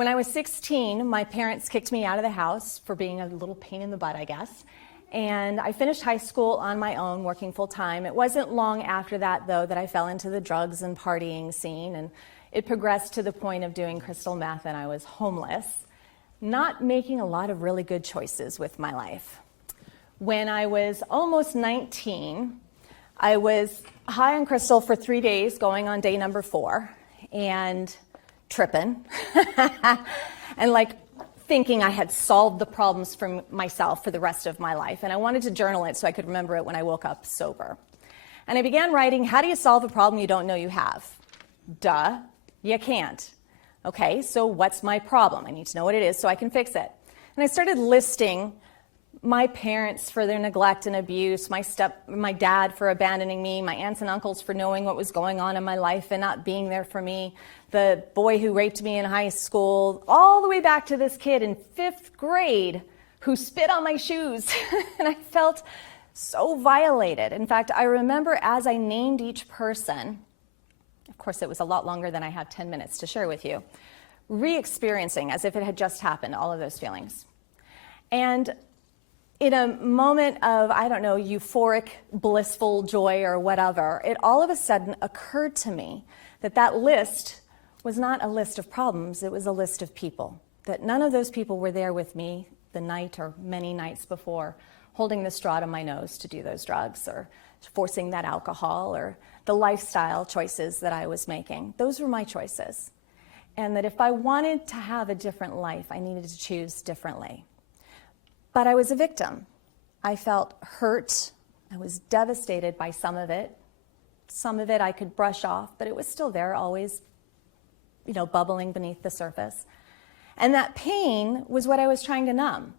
When I was 16, my parents kicked me out of the house for being a little pain in the butt, I guess. And I finished high school on my own, working full time. It wasn't long after that, though, that I fell into the drugs and partying scene. And it progressed to the point of doing crystal meth, and I was homeless, not making a lot of really good choices with my life. When I was almost 19, I was high on crystal for 3 days, going on day number 4, and tripping, and like thinking I had solved the problems for myself for the rest of my life. And I wanted to journal it so I could remember it when I woke up sober. And I began writing, how do you solve a problem you don't know you have? Duh, you can't. Okay, so what's my problem? I need to know what it is so I can fix it. And I started listing my parents for their neglect and abuse, my dad for abandoning me, my aunts and uncles for knowing what was going on in my life and not being there for me, the boy who raped me in high school, all the way back to this kid in 5th grade who spit on my shoes. And I felt so violated. In fact, I remember as I named each person, of course it was a lot longer than I have 10 minutes to share with you, re-experiencing as if it had just happened, all of those feelings. And in a moment of, I don't know, euphoric, blissful joy or whatever, it all of a sudden occurred to me that that list was not a list of problems, it was a list of people. That none of those people were there with me the night or many nights before, holding the straw to my nose to do those drugs or forcing that alcohol or the lifestyle choices that I was making. Those were my choices. And that if I wanted to have a different life, I needed to choose differently. But I was a victim. I felt hurt. I was devastated by some of it. Some of it I could brush off, but it was still there, always, bubbling beneath the surface. And that pain was what I was trying to numb.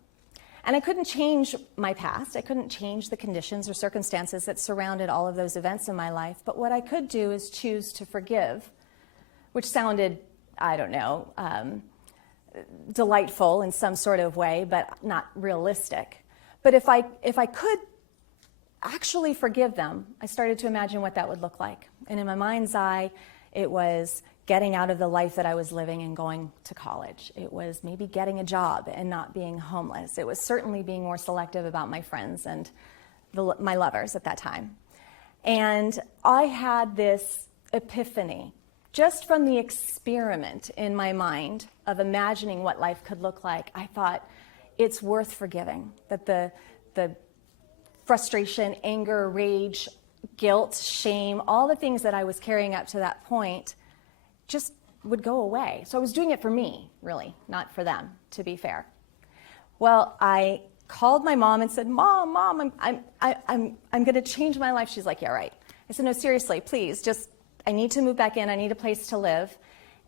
And I couldn't change my past. I couldn't change the conditions or circumstances that surrounded all of those events in my life. But what I could do is choose to forgive, which sounded, I don't know, delightful in some sort of way, but not realistic. But if I could actually forgive them, I started to imagine what that would look like. And in my mind's eye, it was getting out of the life that I was living and going to college. It was maybe getting a job and not being homeless. It was certainly being more selective about my friends and my lovers at that time. And I had this epiphany just from the experiment in my mind of imagining what life could look like. I thought it's worth forgiving, that the frustration, anger, rage, guilt, shame, all the things that I was carrying up to that point just would go away. So I was doing it for me, really, not for them, to be fair. Well, I called my mom and said, Mom, I'm going to change my life. She's like, yeah, right. I said, no, seriously, please, I need to move back in. I need a place to live,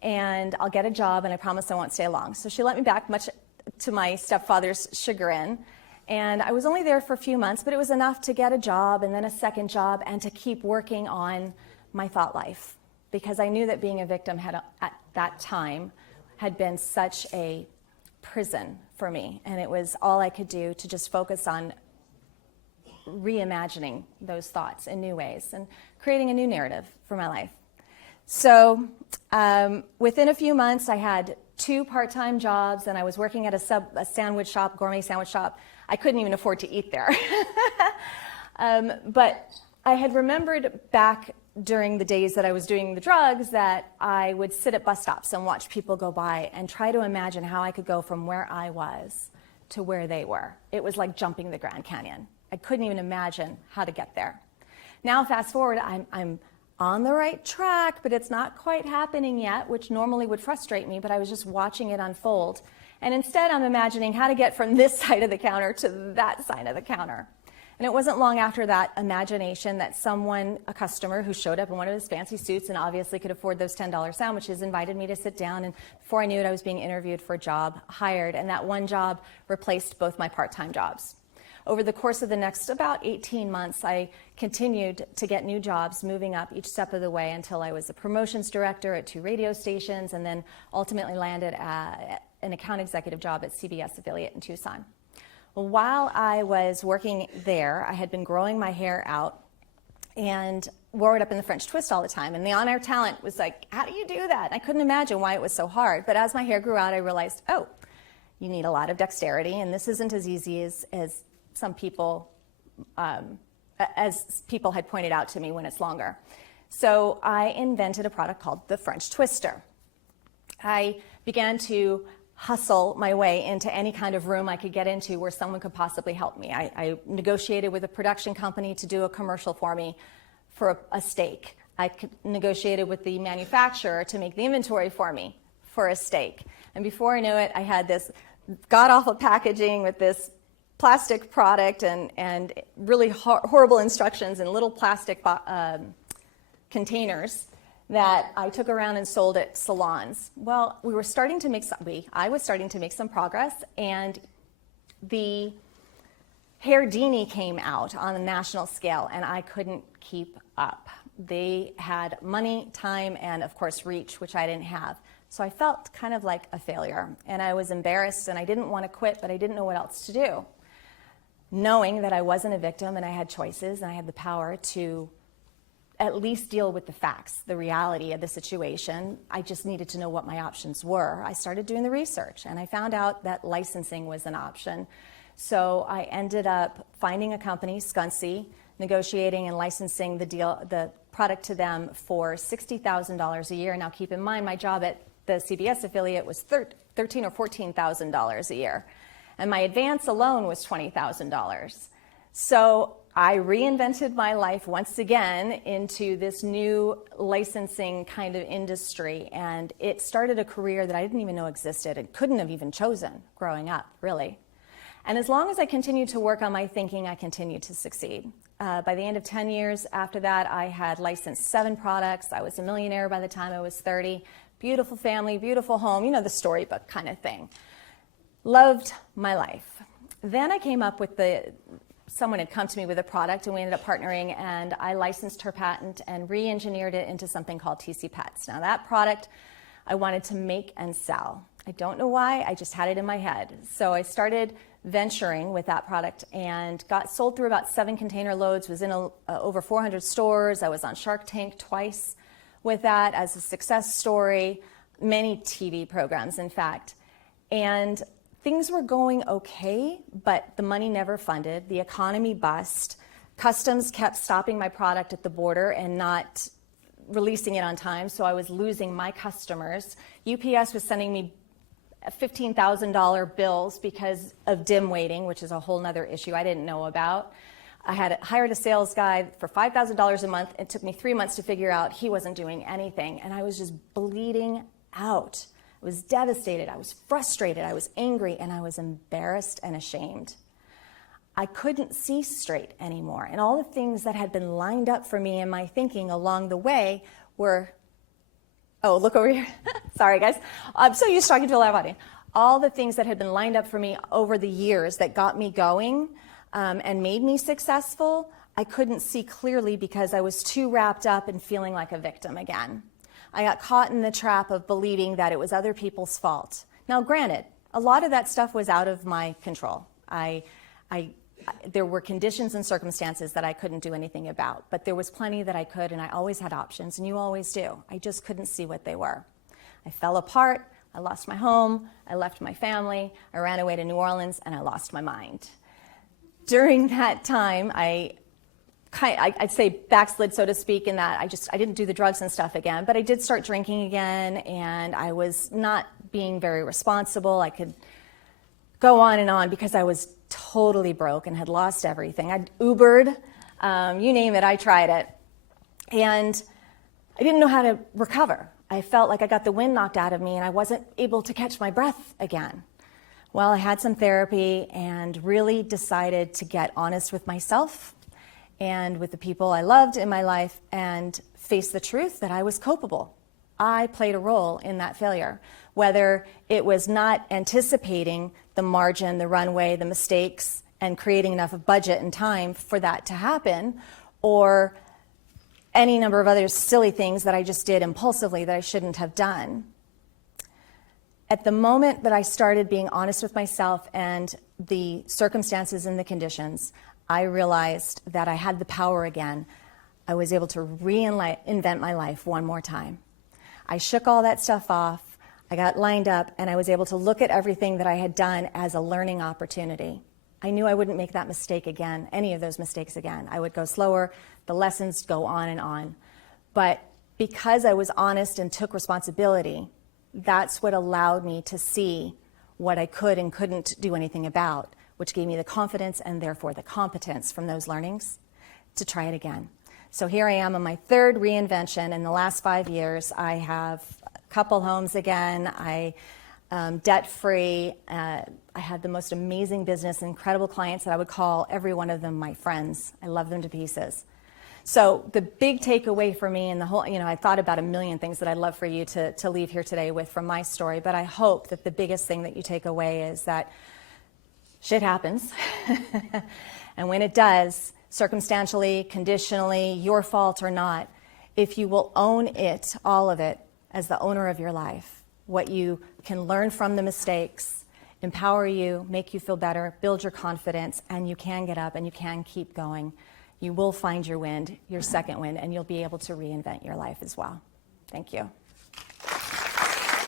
and I'll get a job, and I promise I won't stay long. So she let me back, much to my stepfather's chagrin. And I was only there for a few months, but it was enough to get a job and then a second job and to keep working on my thought life, because I knew that being a victim at that time had been such a prison for me, and it was all I could do to just focus on reimagining those thoughts in new ways and creating a new narrative for my life. So within a few months, I had 2 part-time jobs, and I was working at a sandwich shop, gourmet sandwich shop. I couldn't even afford to eat there. But I had remembered back during the days that I was doing the drugs that I would sit at bus stops and watch people go by and try to imagine how I could go from where I was to where they were. It was like jumping the Grand Canyon. I couldn't even imagine how to get there. Now, fast forward, I'm on the right track, but it's not quite happening yet, which normally would frustrate me, but I was just watching it unfold. And instead, I'm imagining how to get from this side of the counter to that side of the counter. And it wasn't long after that imagination that a customer who showed up in one of his fancy suits and obviously could afford those $10 sandwiches, invited me to sit down. And before I knew it, I was being interviewed for a job, hired, and that one job replaced both my part-time jobs. Over the course of the next about 18 months, I continued to get new jobs, moving up each step of the way until I was a promotions director at 2 radio stations, and then ultimately landed an account executive job at CBS affiliate in Tucson. Well, while I was working there, I had been growing my hair out and wore it up in the French twist all the time. And the on-air talent was like, how do you do that? I couldn't imagine why it was so hard. But as my hair grew out, I realized, oh, you need a lot of dexterity, and this isn't as easy as some people, as people had pointed out to me when it's longer. So I invented a product called the French Twister. I began to hustle my way into any kind of room I could get into where someone could possibly help me. I negotiated with a production company to do a commercial for me for a steak. I negotiated with the manufacturer to make the inventory for me for a steak. And before I knew it, I had this god-awful packaging with this plastic product and really horrible instructions in little plastic containers that I took around and sold at salons. Well, I was starting to make some progress, and the Hair-Dini came out on a national scale, and I couldn't keep up. They had money, time, and of course reach, which I didn't have. So I felt kind of like a failure, and I was embarrassed, and I didn't want to quit, but I didn't know what else to do. Knowing that I wasn't a victim and I had choices and I had the power to at least deal with the facts, the reality of the situation, I just needed to know what my options were. I started doing the research, and I found out that licensing was an option. So I ended up finding a company, Scuncy, negotiating and licensing the product to them for $60,000 a year. Now keep in mind, my job at the CBS affiliate was $13,000 or $14,000 a year. And my advance alone was $20,000. So I reinvented my life once again into this new licensing kind of industry, and it started a career that I didn't even know existed and couldn't have even chosen growing up, really. And as long as I continued to work on my thinking, I continued to succeed. By the end of 10 years after that, I had licensed 7 products. I was a millionaire by the time I was 30. Beautiful family, beautiful home, you know, the storybook kind of thing. Loved my life. Then I came up with someone had come to me with a product, and we ended up partnering, and I licensed her patent and re-engineered it into something called TC Pets. Now that product I wanted to make and sell. I don't know why, I just had it in my head. So I started venturing with that product and got sold through about 7 container loads, was in over 400 stores. I was on Shark Tank twice with that as a success story, many TV programs, in fact. And things were going okay, but the money never funded. The economy bust. Customs kept stopping my product at the border and not releasing it on time, so I was losing my customers. UPS was sending me $15,000 bills because of dim waiting, which is a whole nother issue I didn't know about. I had hired a sales guy for $5,000 a month. It took me 3 months to figure out he wasn't doing anything, and I was just bleeding out. I was devastated, I was frustrated, I was angry, and I was embarrassed and ashamed. I couldn't see straight anymore, and all the things that had been lined up for me in my thinking along the way were, oh, look over here. Sorry, guys. I'm so used to talking to a live audience. All the things that had been lined up for me over the years that got me going and made me successful, I couldn't see clearly because I was too wrapped up in feeling like a victim again. I got caught in the trap of believing that it was other people's fault. Now, granted, a lot of that stuff was out of my control. There were conditions and circumstances that I couldn't do anything about, but there was plenty that I could, and I always had options, and you always do. I just couldn't see what they were. I fell apart, I lost my home, I left my family, I ran away to New Orleans, and I lost my mind. During that time, I'd say backslid, so to speak, in that I didn't do the drugs and stuff again, but I did start drinking again, and I was not being very responsible. I could go on because I was totally broke and had lost everything. I'd Ubered, you name it, I tried it. And I didn't know how to recover. I felt like I got the wind knocked out of me and I wasn't able to catch my breath again. Well, I had some therapy and really decided to get honest with myself and with the people I loved in my life and face the truth that I was culpable. I played a role in that failure, whether it was not anticipating the margin, the runway, the mistakes, and creating enough of budget and time for that to happen, or any number of other silly things that I just did impulsively that I shouldn't have done. At the moment that I started being honest with myself and the circumstances and the conditions, I realized that I had the power again. I was able to reinvent my life one more time. I shook all that stuff off, I got lined up, and I was able to look at everything that I had done as a learning opportunity. I knew I wouldn't make that mistake again, any of those mistakes again. I would go slower, the lessons go on and on. But because I was honest and took responsibility, that's what allowed me to see what I could and couldn't do anything about, which gave me the confidence and therefore the competence from those learnings to try it again. So here I am on my third reinvention. In the last 5 years, I have a couple homes again. I debt-free. I had the most amazing business, incredible clients that I would call every one of them my friends. I love them to pieces. So the big takeaway for me and the whole, I thought about a million things that I'd love for you to leave here today with from my story, but I hope that the biggest thing that you take away is that shit happens. And when it does, circumstantially, conditionally, your fault or not, if you will own it, all of it, as the owner of your life, what you can learn from the mistakes, empower you, make you feel better, build your confidence, and you can get up and you can keep going. You will find your wind, your second wind, and you'll be able to reinvent your life as well. Thank you.